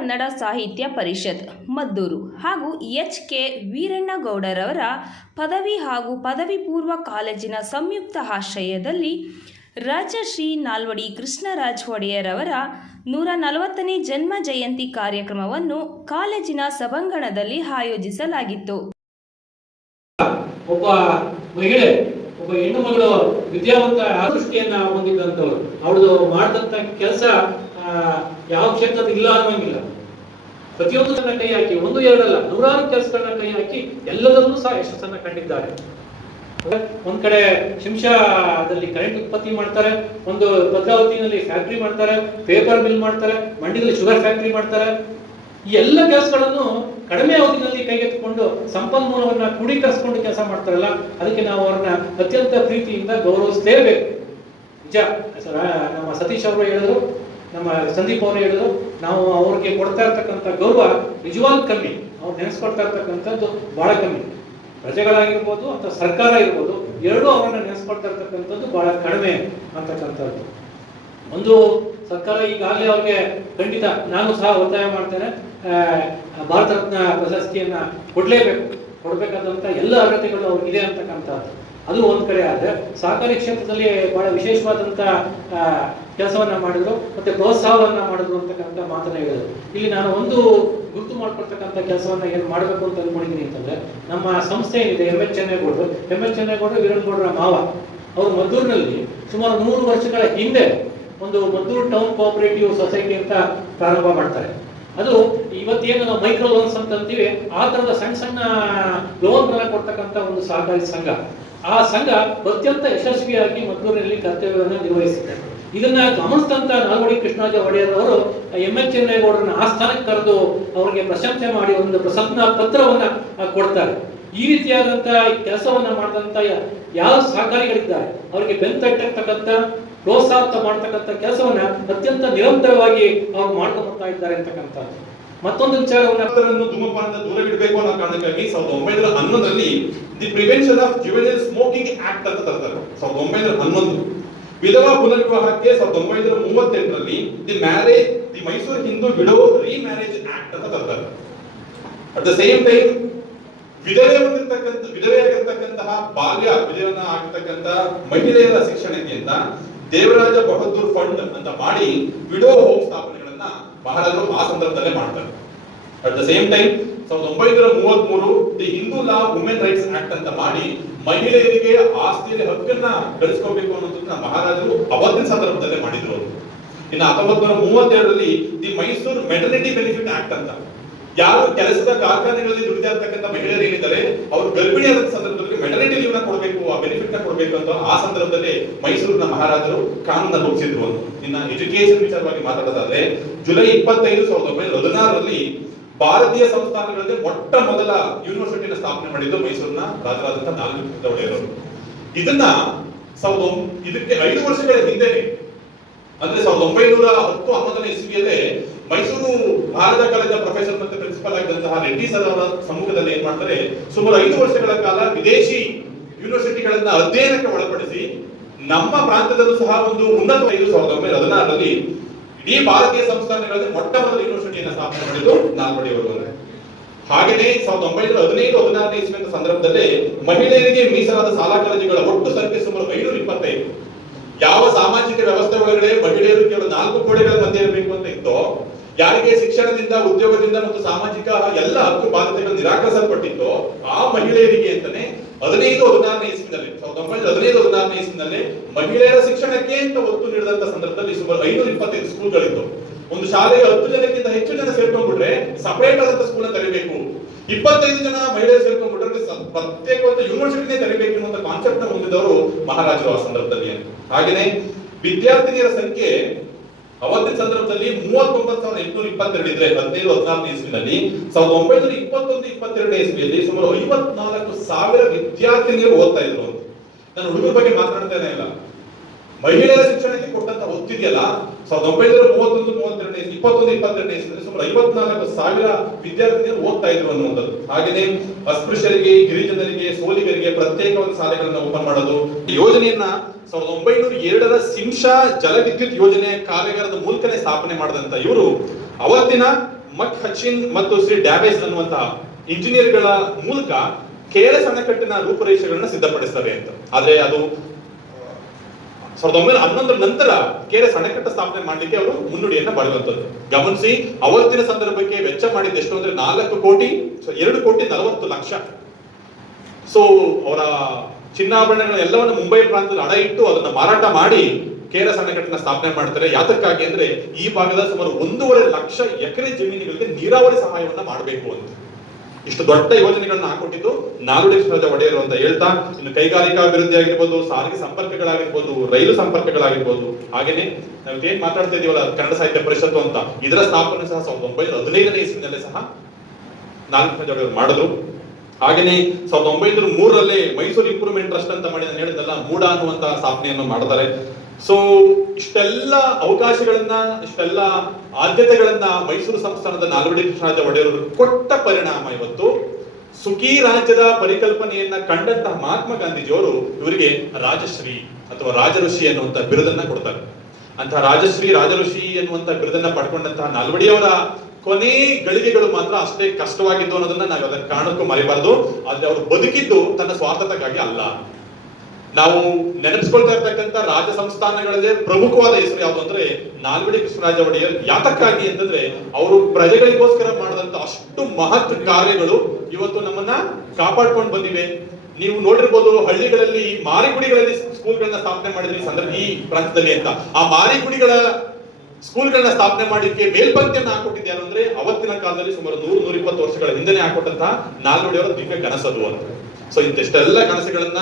ಕನ್ನಡ ಸಾಹಿತ್ಯ ಪರಿಷತ್, ಮದ್ದೂರು. ಹಾಗೂ H. K. ವೀರಣ್ಣಗೌಡರವರ ಪದವಿ ಹಾಗೂ ಪದವಿ ಪೂರ್ವ ಕಾಲೇಜಿನ ಸಂಯುಕ್ತ ಆಶ್ರಯದಲ್ಲಿ ರಾಜಶ್ರೀ ನಾಲ್ವಡಿ ಕೃಷ್ಣರಾಜ್ ಒಡೆಯರವರ ನೂರ ನಲವತ್ತನೇ ಜನ್ಮ ಜಯಂತಿ ಕಾರ್ಯಕ್ರಮವನ್ನು ಕಾಲೇಜಿನ ಸಭಾಂಗಣದಲ್ಲಿ ಆಯೋಜಿಸಲಾಗಿತ್ತು. ಒಬ್ಬ ಮಹಿಳೆ, ಒಬ್ಬ ಹೆಣ್ಣು ಮಗಳು ವಿದ್ಯಾವಂತ ದೃಷ್ಟಿಯನ್ನ ಹೊಂದಿದ್ದಂಥವ್ರು ಅವಳದು ಮಾಡಿದಂತ ಕೆಲಸ ಯಾವ ಕ್ಷೇತ್ರದ ಇಲ್ಲ ಅನ್ನೋಂಗಿಲ್ಲ. ಪ್ರತಿಯೊಂದು ತನ್ನ ಕೈ ಹಾಕಿ, ಒಂದು, ಎರಡಲ್ಲ, ನೂರಾರು ಕೆಲಸಗಳನ್ನ ಕೈ ಹಾಕಿ ಎಲ್ಲದನ್ನೂ ಸಹ ಯಶಸ್ಸನ್ನ ಕಂಡಿದ್ದಾರೆ. ಒಂದ್ ಕಡೆ ಶಿಂಷಾದಲ್ಲಿ ಕರೆಂಟ್ ಉತ್ಪತ್ತಿ ಮಾಡ್ತಾರೆ, ಒಂದು ಭದ್ರಾವತಿನಲ್ಲಿ ಫ್ಯಾಕ್ಟ್ರಿ ಮಾಡ್ತಾರೆ ಪೇಪರ್ ಮಿಲ್ ಮಾಡ್ತಾರೆ, ಮಂಡ್ಯದಲ್ಲಿ ಶುಗರ್ ಫ್ಯಾಕ್ಟ್ರಿ ಮಾಡ್ತಾರೆ. ಈ ಎಲ್ಲ ಕೆಲಸಗಳನ್ನು ಕಡಿಮೆ ಅವಧಿನಲ್ಲಿ ಕೈಗೆತ್ತಿಕೊಂಡು ಸಂಪನ್ಮೂಲವನ್ನ ಕ್ರೋಢೀಕರಿಸಿಕೊಂಡು ಕೆಲಸ ಮಾಡ್ತಾರಲ್ಲ, ಅದಕ್ಕೆ ನಾವು ಅವ್ರನ್ನ ಅತ್ಯಂತ ಪ್ರೀತಿಯಿಂದ ಗೌರವಿಸಲೇಬೇಕು ನಿಜ, ನಮ್ಮ ಸತೀಶ್ ಅವರು ಹೇಳಿದ್ರು ನಮ್ಮ ಸಂದೀಪ್ ಅವರು ಹೇಳಿದ್ರು, ನಾವು ಅವ್ರಿಗೆ ಕೊಡ್ತಾ ಇರ್ತಕ್ಕಂಥ ಗೌರವ ನಿಜವಾಗ್ ಕಮ್ಮಿ. ಅವ್ರು ನೆನೆಸ್ಕೊಡ್ತಾ ಇರ್ತಕ್ಕಂಥದ್ದು ಬಹಳ ಕಮ್ಮಿ. ಪ್ರಜೆಗಳಾಗಿರ್ಬೋದು ಅಥವಾ ಸರ್ಕಾರ ಇರ್ಬೋದು ಎರಡೂ ಅವರನ್ನ ನೆನೆಸ್ಕೊಳ್ತಾ ಇರ್ತಕ್ಕಂಥದ್ದು ಬಹಳ ಕಡಿಮೆ ಅಂತಕ್ಕಂಥದ್ದು. ಒಂದು ಸರ್ಕಾರ ಈಗಾಗಲೇ ಅವ್ರಿಗೆ ಖಂಡಿತ ನಾನು ಸಹ ಒತ್ತಾಯ ಮಾಡ್ತೇನೆ ಭಾರತ ರತ್ನ ಪ್ರಶಸ್ತಿಯನ್ನ ಕೊಡ್ಲೇಬೇಕು. ಕೊಡ್ಬೇಕಾದಂತ ಎಲ್ಲ ಅರ್ಹತೆಗಳು ಅವ್ರಿಗಿದೆ ಅಂತಕ್ಕಂಥದ್ದು. ಅದು ಒಂದು ಕಡೆ ಆದರೆ ಸಹಕಾರಿ ಕ್ಷೇತ್ರದಲ್ಲಿ ಬಹಳ ವಿಶೇಷವಾದಂತ ಆ, ಕೆಲಸವನ್ನ ಮಾಡಿದ್ರು ಮತ್ತೆ ಪ್ರೋತ್ಸಾಹವನ್ನು ಮಾಡಿದ್ರು ಅಂತಕ್ಕಂಥ ಮಾತನ್ನ ಹೇಳಿದ್ರು. ಇಲ್ಲಿ ನಾನು ಒಂದು ಗುರುತು ಮಾಡ್ಕೊಳ್ತಕ್ಕಂಥ ಕೆಲಸವನ್ನ ಏನು ಮಾಡಬೇಕು ಅಂತ ಅನ್ಕೊಂಡಿದ್ದೀನಿ ಅಂತಂದ್ರೆ ನಮ್ಮ ಸಂಸ್ಥೆ ಏನಿದೆ ಎಂ ಎಚ್ ಚೆನ್ನೇಗೌಡರು ಎಂ ಎಚ್ ಚೆನ್ನೇಗೌಡರು ವೀರಣ್ಣಗೌಡರ ಮಾವ ಅವರು ಮದ್ದೂರಿನಲ್ಲಿ ಸುಮಾರು ನೂರು ವರ್ಷಗಳ ಹಿಂದೆ ಒಂದು ಮದ್ದೂರು ಟೌನ್ ಕೋಆಪರೇಟಿವ್ ಸೊಸೈಟಿ ಅಂತ ಪ್ರಾರಂಭ ಮಾಡ್ತಾರೆ. ಅದು ಇವತ್ತೇನು ನಾವು ಮೈಕ್ರೋ ಲೋನ್ಸ್ ಅಂತ ಅಂತೀವಿ ಆ ಥರದ ಸಣ್ಣ ಸಣ್ಣ ಲೋನ್ಗಳನ್ನ ಕೊಡ್ತಕ್ಕಂಥ ಒಂದು ಸಹಕಾರಿ ಸಂಘ. ಆ ಸಂಘ ಅತ್ಯಂತ ಯಶಸ್ವಿಯಾಗಿ ಮದ್ದೂರಿನಲ್ಲಿ ಕರ್ತವ್ಯವನ್ನು ನಿರ್ವಹಿಸಿದೆ. ಇದನ್ನ ಗಮನಿಸಿದಂತ ನಾಲ್ವಡಿ ಕೃಷ್ಣರಾಜ ಒಡೆಯರ್ ಅವರು ಎಂ ಎಚ್ ಚೆನ್ನೇಗೌಡರನ್ನ ಆ ಸ್ಥಾನಕ್ಕೆ ಕರೆದು ಅವರಿಗೆ ಪ್ರಶಂಸೆ ಮಾಡಿ ಒಂದು ಪ್ರಸನ್ನ ಪತ್ರವನ್ನ ಕೊಡ್ತಾರೆ. ಈ ರೀತಿಯಾದಂತ ಕೆಲಸವನ್ನ ಮಾಡಿದಂತ ಯಾವ ಸಹಕಾರಿಗಳಿದ್ದಾರೆ? ಅವರಿಗೆ ಬೆಂತಟ್ಟತಕ್ಕಂಥ ಪ್ರೋತ್ಸಾಹ ಮಾಡ್ತಕ್ಕಂಥ ಕೆಲಸವನ್ನ ಅತ್ಯಂತ ನಿರಂತರವಾಗಿ ಅವ್ರು ಮಾಡ್ಕೊಂಡು ಬರ್ತಾ ಇದ್ದಾರೆ ಅಂತಕ್ಕಂಥದ್ದು. ಮತ್ತೊಂದು ವಿಚಾರವನ್ನು ಧೂಮಪಾನದ ದೂರವಿಡಬೇಕು ಅನ್ನೋ ಕಾರಣಕ್ಕಾಗಿ ಸಾವಿರದ ಒಂಬೈನೂರ ಹನ್ನೊಂದರಲ್ಲಿ the prevention of juvenile smoking act ಅಂತ ತರ್ತಾರೆ. ಸಾವಿರದ ಒಂಬೈನೂರ ಹನ್ನೊಂದು. ವಿಧವಾ ಪುನರ್ವಿವಾಹಕ್ಕೆ ಸಾವಿರದ ಒಂಬೈನೂರ ಮೂವತ್ತೆಂಟರಲ್ಲಿ the marriage the Mysore Hindu widow marriage act ಅಂತ ತರ್ತಾರೆ. ಅಟ್ ದ ಸೇಮ್ ಟೈಮ್ ವಿಧವೆ ಹೊಂದಿರತಕ್ಕಂಥ ವಿಧವೆಯಾಗಿರ್ತಕ್ಕಂತಹ ಬಾಲ್ಯ ವಿಧವನ್ನ ಆಗಿರ್ತಕ್ಕಂಥ ಮಹಿಳೆಯರ ಶಿಕ್ಷಣಕ್ಕೆ ಅಂತ ದೇವರಾಜ ಬಹದ್ದೂರ್ ಫಂಡ್ ಅಂತ ಮಾಡಿ ವಿಡೋ ಹೋಮ್ ಸ್ಥಾಪನೆಗಳನ್ನ ಮಹಾರಾಜರು ಆ ಸಂದರ್ಭದಲ್ಲೇ ಮಾಡ್ತಾರೆ. ಅಟ್ ದ ಸೇಮ್ ಟೈಮ್ ಸಾವಿರದ ಒಂಬೈನೂರ ಮೂವತ್ಮೂರು the Hindu law women rights act ಅಂತ ಮಾಡಿ ಮಹಿಳೆಯರಿಗೆ ಆಸ್ತಿಯಲ್ಲಿ ಹಕ್ಕನ್ನ ಗಳಿಸ್ಕೋಬೇಕು ಅನ್ನೋದನ್ನ ಮಹಾರಾಜರು ಅವತ್ತಿನ ಸಂದರ್ಭದಲ್ಲೇ ಮಾಡಿದ್ರು ಅವರು. ಇನ್ನು ಹತ್ತೊಂಬತ್ತು ಮೂವತ್ತೆರಡರಲ್ಲಿ the Mysore maternity benefit act ಅಂತ. ಯಾರು ಕೆಲಸದ ಕಾರ್ಖಾನೆಗಳಲ್ಲಿ ದುಡಿತಾ ಇರ್ತಕ್ಕಂಥ ಮಹಿಳೆಯರು ಏನಿದ್ದಾರೆ, ಅವರು ಗರ್ಭಿಣಿಯಾದ ಸಂದರ್ಭದಲ್ಲಿ ಮೆಟರ್ನಿಟಿ ಲೀವ್ನ ಕೊಡಬೇಕು, ಆ ಬೆನಿಫಿಟ್ನ ಕೊಡಬೇಕು ಅಂತ ಆ ಸಂದರ್ಭದಲ್ಲಿ ಮೈಸೂರಿನ ಮಹಾರಾಜರು ಕಾನೂನ ರೂಪಿಸಿದ್ರು ಅಂತ. ಇನ್ನ ಎಜುಕೇಶನ್ ವಿಚಾರವಾಗಿ ಮಾತಾಡೋದಾದ್ರೆ, ಜುಲೈ ಇಪ್ಪತ್ತೈದು ಸಾವಿರದ ಒಂಬೈನೂರ ಹದಿನಾರರಲ್ಲಿ ಭಾರತೀಯ ಸಂಸ್ಥಾನಗಳಲ್ಲಿ ಮೊಟ್ಟ ಮೊದಲ ಯೂನಿವರ್ಸಿಟಿನ ಸ್ಥಾಪನೆ ಮಾಡಿದ್ದು ಮೈಸೂರಿನ ರಾಜರಾದಂತ ನಾಲ್ಕು ಒಡೆಯರು ಇದನ್ನ ಸಾವಿರದ ಇದಕ್ಕೆ ಐದು ವರ್ಷಗಳ ಹಿಂದೆ ಅಂದ್ರೆ ಸಾವಿರದ ಒಂಬೈನೂರ ಹತ್ತು, ಹನ್ನೊಂದನೇ ಇಸ್ವಿಯಲ್ಲೇ ಮಹಾರಾಜ ಕಾಲೇಜ್ ಪ್ರೊಫೆಸರ್ ಮತ್ತು ಪ್ರಿನ್ಸಿಪಲ್ ಆಗಿದ್ದಂತಹ ರೆಡ್ಡಿ ಸರ್ ಅವರ ಸಮ್ಮುಖದಲ್ಲಿ ಏನ್ ಮಾಡ್ತಾರೆ? ಸುಮಾರು ಐದು ವರ್ಷಗಳ ಕಾಲ ವಿದೇಶಿ ಯೂನಿವರ್ಸಿಟಿಗಳನ್ನ ಅಧ್ಯಯನಕ್ಕೆ ಒಳಪಡಿಸಿ ನಮ್ಮ ಪ್ರಾಂತದಲ್ಲೂ ಸಹ ಒಂದು ಉನ್ನತ ಐದು ಸಾವಿರದ ಒಂಬೈನೂರ ಹದಿನಾರರಲ್ಲಿ ಇಡೀ ಭಾರತೀಯ ಸಂಸ್ಥಾನಗಳಲ್ಲಿ ಮೊಟ್ಟ ಮೊದಲ ಯೂನಿವರ್ಸಿಟಿಯನ್ನು ಸ್ಥಾಪನೆ ಮಾಡಿದ್ದು ನಾಲ್ವಡಿಯವರು ಹಾಗೆಯೇ ಸಾವಿರದ ಒಂಬೈನೂರ ಹದಿನೈದು, ಹದಿನಾರನೇ ಇಸ್ವಿನ ಸಂದರ್ಭದಲ್ಲಿ ಮಹಿಳೆಯರಿಗೆ ಮೀಸಲಾದ ಶಾಲಾ ಕಾಲೇಜುಗಳ ಒಟ್ಟು ಸಂಖ್ಯೆ ಸುಮಾರು ಐನೂರ ಇಪ್ಪತ್ತೈದು. ಯಾವ ಸಾಮಾಜಿಕ ವ್ಯವಸ್ಥೆ ಒಳಗಡೆ ಮಹಿಳೆಯರು ಕೇವಲ ನಾಲ್ಕು ಗೋಡೆಗಳ ಮಧ್ಯೆ ಇರಬೇಕು ಅಂತ ಇತ್ತೋ. ಯಾರಿಗೆ ಶಿಕ್ಷಣದಿಂದ, ಉದ್ಯೋಗದಿಂದ ಮತ್ತು ಸಾಮಾಜಿಕ ಎಲ್ಲ ಹಕ್ಕು ಬಾಧ್ಯತೆಗಳು ನಿರಾಕರಿಸಲ್ಪಟ್ಟಿತ್ತೋ ಆ ಮಹಿಳೆಯರಿಗೆ ಅಂತಾನೆ ಹದಿನೈದು ಹದಿನಾರನೇ ಇಸ್ವಿನಲ್ಲಿ, ಸಾವಿರದ ಒಂಬೈನೂರ ಹದಿನೈದು ಹದಿನಾರನೇ ಇಸ್ವಿನಲ್ಲಿ ಮಹಿಳೆಯರ ಶಿಕ್ಷಣಕ್ಕೆ ಅಂತ ಒತ್ತು ನೀಡಿದಂತ ಸಂದರ್ಭದಲ್ಲಿ ಸುಮಾರು ಐನೂರ ಇಪ್ಪತ್ತೈದು ಸ್ಕೂಲ್ಗಳಿತ್ತು ಒಂದು ಶಾಲೆಗೆ ಹತ್ತು ಜನಕ್ಕಿಂತ ಹೆಚ್ಚು ಜನ ಸೇರ್ಕೊಂಡ್ಬಿಟ್ರೆ ಸಪರೇಟ್ ಆದಂತ ಸ್ಕೂಲ್ ತೆರಿಬೇಕು. ಇಪ್ಪತ್ತೈದು ಜನ ಮಹಿಳೆಯರು ಸೇರ್ಕೊಂಡ್ಬಿಟ್ರೆ ಪ್ರತ್ಯೇಕವಾದ ಯೂನಿವರ್ಸಿಟಿನೇ ತೆರಿಬೇಕು ಅನ್ನುವಂತ ಕಾನ್ಸೆಪ್ಟ್ನ ಹೊಂದಿದವರು ಮಹಾರಾಜರು ಆ ಸಂದರ್ಭದಲ್ಲಿ ಹಾಗೇನೆ ವಿದ್ಯಾರ್ಥಿನಿಯರ ಸಂಖ್ಯೆ ಅವತ್ತಿನ ಸಂದರ್ಭದಲ್ಲಿ ಮೂವತ್ತೊಂಬತ್ತು ಸಾವಿರದ ಎಂಟುನೂರ ಇಪ್ಪತ್ತೆರಡು ಇದ್ರೆ ಹದಿನೈದು ಹದಿನಾಲ್ಕು ಇಸ್ವಿನಲ್ಲಿ ಸಾವಿರದ ಒಂಬೈನೂರ ಇಪ್ಪತ್ತೊಂದು ಇಪ್ಪತ್ತೆರಡನೇ ಇಸ್ವಿಯಲ್ಲಿ ಸುಮಾರು ಐವತ್ನಾಲ್ಕು ಸಾವಿರ ವಿದ್ಯಾರ್ಥಿನಿಯರು ಓದ್ತಾ ಇದ್ರು ನಾನು ಹುಡುಗರ ಬಗ್ಗೆ ಮಾತನಾಡ್ತಾನೆ ಇಲ್ಲ. ಮಹಿಳೆಯರ ಶಿಕ್ಷಣಕ್ಕೆ ಕೊಟ್ಟಂತ ಒತ್ತಿದೆಯಲ್ಲ ಸಾವಿರದ ಒಂಬೈನೂರ ಮೂವತ್ತೊಂದು, ಮೂವತ್ತೆರಡನೇ, ಇಪ್ಪತ್ತೊಂದು, ಇಪ್ಪತ್ತೆರಡನೇ ಇಸ್ವಿಯಲ್ಲಿ ಸುಮಾರು ಐವತ್ನಾಲ್ಕು ಸಾವಿರ ವಿದ್ಯಾರ್ಥಿನಿಯರು ಓದ್ತಾ ಇದ್ರು ಅನ್ನುವಂಥದ್ದು. ಹಾಗೆಯೇ ಅಸ್ಪೃಶ್ಯರಿಗೆ, ಗಿರಿಜನರಿಗೆ, ಸೋಲಿಗರಿಗೆ ಪ್ರತ್ಯೇಕವಾದ ಸಾಲೆಗಳನ್ನ ಓಪನ್ ಮಾಡೋದು. ಯೋಜನೆಯನ್ನ ಸಾವಿರದ ಒಂಬೈನೂರ ಎರಡರ ಸಿಂಶಾ ಜಲವಿದ್ಯುತ್ ಯೋಜನೆ ಕಾರ್ಯಾಗಾರದ ಮೂಲಕನೇ ಸ್ಥಾಪನೆ ಮಾಡಿದಂತ ಇವರು ಅವತ್ತಿನ ಮಕ್ ಹಚಿನ್ ಮತ್ತು ಶ್ರೀ ಡ್ಯಾಮೇಜ್ ಅನ್ನುವಂತಹ ಇಂಜಿನಿಯರ್ಗಳ ಮೂಲಕ ಕೇರಳ ಅಣೆಕಟ್ಟಿನ ರೂಪುರೇಷೆಗಳನ್ನ ಸಿದ್ಧಪಡಿಸ್ತಾರೆ ಅಂತ. ಆದ್ರೆ ಅದು ಸಾವಿರದ ಒಂಬೈನೂರ ಹನ್ನೊಂದರ ನಂತರ ಕೇರಳ ಅಣೆಕಟ್ಟು ಸ್ಥಾಪನೆ ಮಾಡಲಿಕ್ಕೆ ಅವರು ಮುನ್ನುಡಿಯನ್ನ ಬರೆಯುವಂತದ್ದು ಗಮನಿಸಿ, ಅವತ್ತಿನ ಸಂದರ್ಭಕ್ಕೆ ವೆಚ್ಚ ಮಾಡಿದ್ದು ಎಷ್ಟು ಅಂದ್ರೆ ನಾಲ್ಕು ಕೋಟಿ ಎರಡು ಕೋಟಿ ನಲವತ್ತು ಲಕ್ಷ. ಸೊ ಅವರ ಚಿನ್ನಾಭರಣಗಳ ಎಲ್ಲವನ್ನು ಮುಂಬೈ ಪ್ರಾಂತದಲ್ಲಿ ಹಣ ಇಟ್ಟು ಅದನ್ನ ಮಾರಾಟ ಮಾಡಿ ಕೇರಳ ಅಣೆಕಟ್ಟಿನ ಸ್ಥಾಪನೆ ಮಾಡ್ತಾರೆ. ಯಾತಕ್ಕಾಗಿ ಅಂದ್ರೆ ಈ ಭಾಗದ ಸುಮಾರು ಒಂದೂವರೆ ಲಕ್ಷ ಎಕರೆ ಜಮೀನುಗಳಿಗೆ ನೀರಾವರಿ ಸಹಾಯವನ್ನ ಮಾಡಬೇಕು ಅಂತ. ಇಷ್ಟು ದೊಡ್ಡ ಯೋಜನೆಗಳನ್ನ ಹಾಕೊಟ್ಟಿದ್ದು ನಾಲ್ವಡಿ ಕೃಷ್ಣರಾಜ ಒಡೆಯರು ಅಂತ ಹೇಳ್ತಾ, ಇನ್ನು ಕೈಗಾರಿಕಾ ಅಭಿವೃದ್ಧಿ ಆಗಿರ್ಬೋದು ಸಾರಿಗೆ ಸಂಪರ್ಕಗಳಾಗಿರ್ಬೋದು, ರೈಲು ಸಂಪರ್ಕಗಳಾಗಿರ್ಬೋದು, ಹಾಗೇನೆ ಏನ್ ಮಾತಾಡ್ತಾ ಇದೀವಲ್ಲ ಕನ್ನಡ ಸಾಹಿತ್ಯ ಪರಿಷತ್ತು ಅಂತ. ಇದರ ಸ್ಥಾಪನೆ ಸಹ ಸಾವಿರದ ಒಂಬೈನೂರ ಹದಿನೈದನೇ ಇಸ್ವಿನಲ್ಲೇ ಸಹ ನಾಲ್ಕು ಕೃಷ್ಣರಾಜ ಒಡೆಯರು ಮಾಡಿದ್ರು. ಹಾಗೇನೆ ಸಾವಿರದ ಒಂಬೈನೂರ ಮೂರರಲ್ಲಿ ಮೈಸೂರು ಇಂಪ್ರೂವ್ಮೆಂಟ್ ಟ್ರಸ್ಟ್ ಅಂತ ಮಾಡಿ ನಾನು ಹೇಳಿದ್ದಲ್ಲ ಮೂಡ ಅನ್ನುವಂತಹ ಸ್ಥಾಪನೆಯನ್ನು ಮಾಡ್ತಾರೆ. ಸೊ ಇಷ್ಟೆಲ್ಲ ಅವಕಾಶಗಳನ್ನ, ಇಷ್ಟೆಲ್ಲ ಆದ್ಯತೆಗಳನ್ನ ಮೈಸೂರು ಸಂಸ್ಥಾನದ ನಾಲ್ವಡಿ ಕೃಷ್ಣರಾಜ ಒಡೆಯರು ಕೊಟ್ಟ ಪರಿಣಾಮ ಇವತ್ತು. ಸುಖಿ ರಾಜ್ಯದ ಪರಿಕಲ್ಪನೆಯನ್ನ ಕಂಡಂತಹ ಮಹಾತ್ಮ ಗಾಂಧೀಜಿಯವರು ಇವರಿಗೆ ರಾಜಶ್ರೀ ಅಥವಾ ರಾಜಋಷಿ ಅನ್ನುವಂತ ಬಿರುದನ್ನ ಕೊಡ್ತಾರೆ. ಅಂತಹ ರಾಜಶ್ರೀ, ರಾಜಋಷಿ ಅನ್ನುವಂತ ಬಿರುದನ್ನ ಪಡ್ಕೊಂಡಂತಹ ನಾಲ್ವಡಿಯವರ ಕೊನೆ ಗಳಿಗೆಗಳು ಮಾತ್ರ ಅಷ್ಟೇ ಕಷ್ಟವಾಗಿದ್ದು ಅನ್ನೋದನ್ನ ನಾವು ಅದನ್ನ ಕಾರಣಕ್ಕೂ ಮರಿಬಾರದು. ಆದ್ರೆ ಅವರು ಬದುಕಿದ್ದು ತನ್ನ ಸ್ವಾರ್ಥಕ್ಕಾಗಿ ಅಲ್ಲ. ನಾವು ನೆನಪಿಸ್ಕೊಳ್ತಾ ಇರ್ತಕ್ಕಂಥ ರಾಜ ಸಂಸ್ಥಾನಗಳಲ್ಲೇ ಪ್ರಮುಖವಾದ ಹೆಸರು ಯಾವುದು ಅಂದ್ರೆ ನಾಲ್ವಡಿ ಕೃಷ್ಣರಾಜ ಒಡೆಯರ್ ಯಾತಕ್ಕಾಗಿ ಅಂತಂದ್ರೆ ಅವರು ಪ್ರಜೆಗಳಿಗೋಸ್ಕರ ಮಾಡಿದಂತ ಅಷ್ಟು ಮಹತ್ ಕಾರ್ಯಗಳು ಇವತ್ತು ನಮ್ಮನ್ನ ಕಾಪಾಡ್ಕೊಂಡು ಬಂದಿವೆ. ನೀವು ನೋಡಿರ್ಬೋದು ಹಳ್ಳಿಗಳಲ್ಲಿ ಮಾರಿಗುಡಿಗಳಲ್ಲಿ ಸ್ಕೂಲ್ಗಳನ್ನ ಸ್ಥಾಪನೆ ಮಾಡಿದ್ರಿ ಸಂದರ್ಭ ಈ ಪ್ರಾಂತದಲ್ಲಿ ಅಂತ. ಆ ಮಾರಿಗುಡಿಗಳ ಸ್ಕೂಲ್ಗಳನ್ನ ಸ್ಥಾಪನೆ ಮಾಡಲಿಕ್ಕೆ ಮೇಲ್ಪಂಕ್ತಿಯನ್ನು ಹಾಕೊಟ್ಟಿದ್ದಾರೆ ಅಂದ್ರೆ ಅವತ್ತಿನ ಕಾಲದಲ್ಲಿ ಸುಮಾರು ನೂರು ನೂರ ಇಪ್ಪತ್ತು ವರ್ಷಗಳ ಹಿಂದೆನೆ ಹಾಕೊಟ್ಟಂತಹ ನಾಲ್ವಡಿಯವರ ದಿವ್ಯ ಕನಸದು ಅಂತ. ಸೊ ಇಂತಿಷ್ಟೆಲ್ಲ ಕನಸುಗಳನ್ನ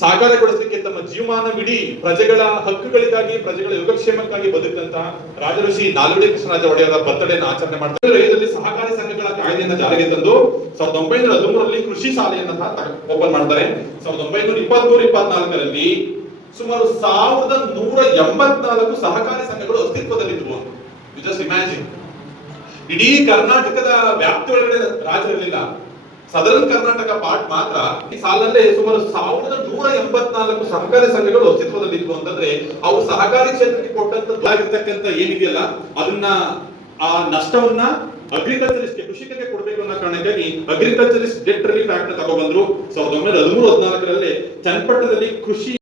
ಸಾಕಾರಗೊಳಿಸಲಿಕ್ಕೆ ತಮ್ಮ ಜೀವಮಾನವಿಡೀ ಪ್ರಜೆಗಳ ಹಕ್ಕುಗಳಿಗಾಗಿ, ಪ್ರಜೆಗಳ ಯೋಗಕ್ಷೇಮಕ್ಕಾಗಿ ಬದುಕಂತಹ ರಾಜಋಷಿ ನಾಲ್ವಡಿ ಕೃಷ್ಣರಾಜ ಒಡೆಯರ ಬರ್ತಡೆಯನ್ನು ಆಚರಣೆ ಮಾಡ್ತಾರೆ. ಇದರಲ್ಲಿ ಸಹಕಾರಿ ಸಂಘಗಳ ಕಾಯ್ದೆಯನ್ನು ಜಾರಿಗೆ ತಂದು ಸಾವಿರದ ಒಂಬೈನೂರ ಹದಿಮೂರರಲ್ಲಿ ಕೃಷಿ ಶಾಲೆಯನ್ನ ಓಪನ್ ಮಾಡ್ತಾರೆ. ಸಾವಿರದ ಒಂಬೈನೂರ ಇಪ್ಪತ್ಮೂರು, ಇಪ್ಪತ್ನಾಲ್ಕರಲ್ಲಿ ಸುಮಾರು ಸಾವಿರದ ನೂರ ಎಂಬತ್ನಾಲ್ಕು ಸಹಕಾರಿ ಸಂಘಗಳು ಅಸ್ತಿತ್ವದಲ್ಲಿದ್ವು. ಜಸ್ಟ್ ಇಮ್ಯಾಜಿನ್ ಇಡೀ ಕರ್ನಾಟಕದ ವ್ಯಾಪ್ತಿ ಒಳಗಡೆ ರಾಜ್ಯ ಇರಲಿಲ್ಲ ಸದರ್ನ್ ಕರ್ನಾಟಕ ಪಾರ್ಟ್ ಮಾತ್ರ ಈ ಸಾಲಲ್ಲೇ ಸುಮಾರು ಸಾವಿರದ ನೂರ ಎಂಬತ್ನಾಲ್ಕು ಸಹಕಾರಿ ಸಂಘಗಳು ಅಸ್ತಿತ್ವದಲ್ಲಿದ್ವು ಅಂತಂದ್ರೆ ಅವು ಸಹಕಾರಿ ಕ್ಷೇತ್ರಕ್ಕೆ ಕೊಟ್ಟಂತ ಏನಿದೆಯಲ್ಲ ಅದನ್ನ ಆ ನಷ್ಟವನ್ನ ಅಗ್ರಿಕಲ್ಚರಿಸ್ಟ್ ಕೃಷಿಕರಿಗೆ ಕೊಡಬೇಕು ಅನ್ನೋ ಕಾರಣಕ್ಕಾಗಿ ಅಗ್ರಿಕಲ್ಚರಿಸ್ಟ್ ಡೆಟ್ ರಿಲೀಫ್ ಆಕ್ಟ್ ತಗೊಬಂದ್ರು ಸಾವಿರದ ಒಂಬೈನೂರ ಹದಿಮೂರು ಹದಿನಾಲ್ಕರಲ್ಲಿ ಚನ್ನಪಟ್ಟಣದಲ್ಲಿ ಕೃಷಿ